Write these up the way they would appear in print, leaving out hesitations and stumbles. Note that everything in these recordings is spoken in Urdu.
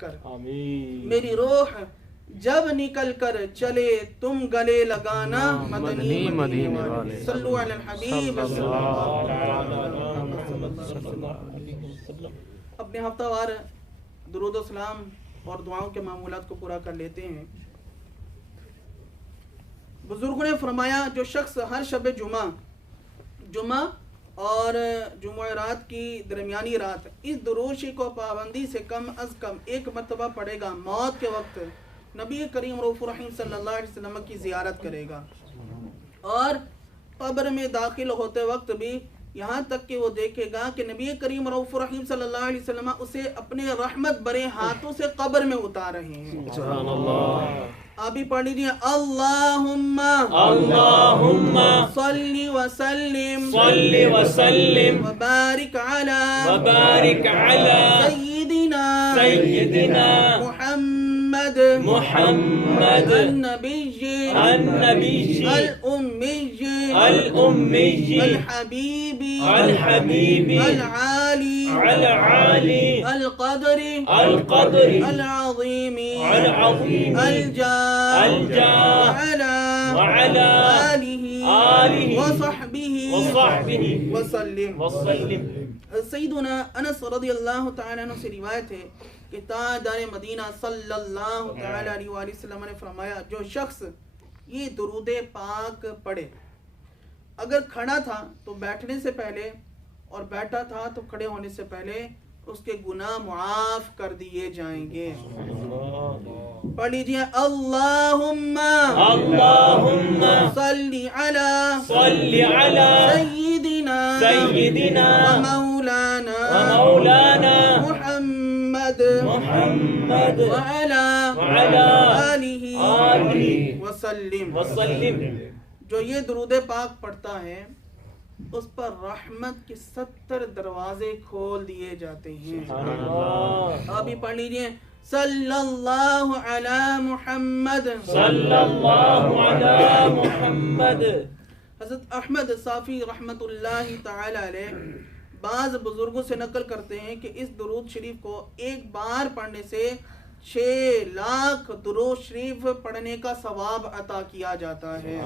کر میری روح جب نکل کر چلے تم گلے لگانا مدنی مدینے والے صلو علی الحبیب اپنے ہفتہ وار درود و سلام اور دعاؤں کے معمولات کو پورا کر لیتے ہیں. بزرگوں نے فرمایا جو شخص ہر شب جمعہ اور جمعرات کی درمیانی رات اس دروشی کو پابندی سے کم از کم ایک مرتبہ پڑھے گا، موت کے وقت نبی کریم رؤوف الرحیم صلی اللہ علیہ وسلم کی زیارت کرے گا، اور قبر میں داخل ہوتے وقت بھی یہاں تک کہ وہ دیکھے گا کہ نبی کریم رؤوف الرحیم صلی اللہ علیہ وسلم اسے اپنے رحمت بھرے ہاتھوں سے قبر میں اتار رہے ہیں. سبحان اللہ. آپ بھی پڑھ لیجیے اللہم صلی وسلم وبارک علی سیدنا محمد النبی الأمی الحبیب العالی القدر العظیم وعلى آلہ وصحبہ وسلم. سیدنا انس رضی اللہ تعالی عنہ سے روایت ہے کہ تاجدار مدینہ صلی اللہ تعالی علیہ وآلہ وسلم نے فرمایا جو شخص یہ درود پاک پڑھے اگر کھڑا تھا تو بیٹھنے سے پہلے اور بیٹھا تھا تو کھڑے ہونے سے پہلے اس کے گناہ معاف کر دیے جائیں گے. پڑھ لیجیے اللہم صلی علی سیدنا ومولانا محمد وعلی آلہ وسلم. جو یہ درود پاک پڑھتا ہے اس پر رحمت کے 70 دروازے کھول دیے جاتے ہیں. آپ بھی پڑھ لیجیے صلی اللہ علی محمد. حضرت احمد صافی رحمت اللہ تعالی علیہ بعض بزرگوں سے نقل کرتے ہیں کہ اس درود شریف کو ایک بار پڑھنے سے 6 لاکھ درود شریف پڑھنے کا ثواب عطا کیا جاتا ہے.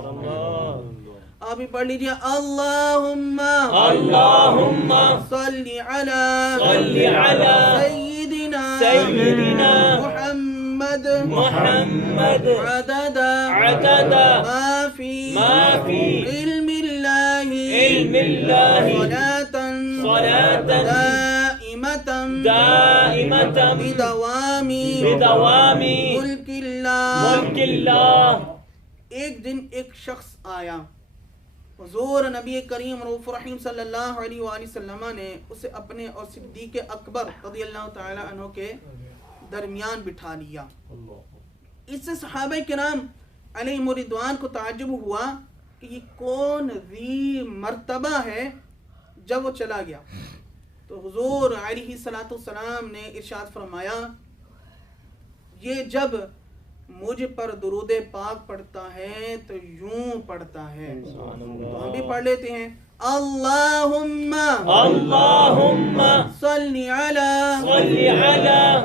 آپ بھی پڑھ لیجیے اللہم صلی علی سیدنا محمد عدد ما فی علم اللہ دائمتا بدوامی ملک اللہ. ایک دن ایک شخص آیا، حضور نبی کریم رؤوف الرحیم صلی اللہ علیہ وآلہ وسلم نے اسے اپنے اور صدیق اکبر رضی اللہ تعالی عنہ کے درمیان بٹھا لیا. اس سے صحابہ کرام علیہم رضوان کو تعجب ہوا کہ یہ کون ذی مرتبہ ہے. جب وہ چلا گیا تو حضور علیہ السلام نے ارشاد فرمایا یہ جب مجھ پر درود پاک پڑھتا ہے تو یوں پڑھتا ہے. تو ہم بھی پڑھ لیتے ہیں اللہم صلی علی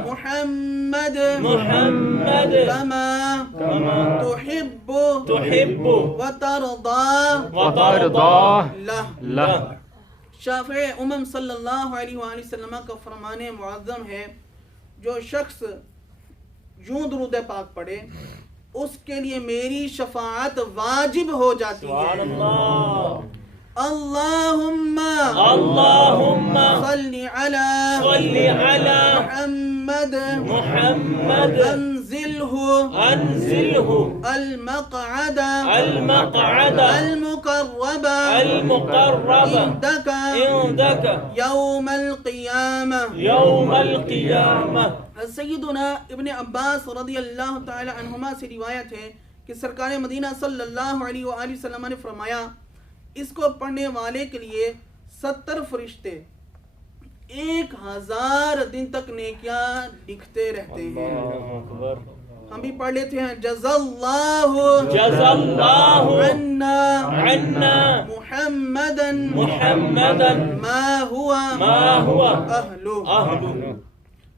محمد کما تحب وترضى لہ. شافع امم صلی اللہ علیہ وآلہ وسلم کا فرمان معظم ہے جو شخص یوں درود پاک پڑھے اس کے لیے میری شفاعت واجب ہو جاتی ہے. اللہم صلی علی محمد انزلہ المقعد المقرب عندک یوم القیامہ. سیدنا ابن عباس رضی اللہ تعالی عنہما سے روایت ہے کہ سرکار مدینہ صلی اللہ علیہ وآلہ وسلم نے فرمایا اس کو پڑھنے والے کے لیے 70 فرشتے 1000 دن تک نیکیاں لکھتے رہتے ہیں. ہم بھی پڑھ لیتے ہیں جزا اللہ عنا محمدا ما هو اہلو.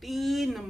3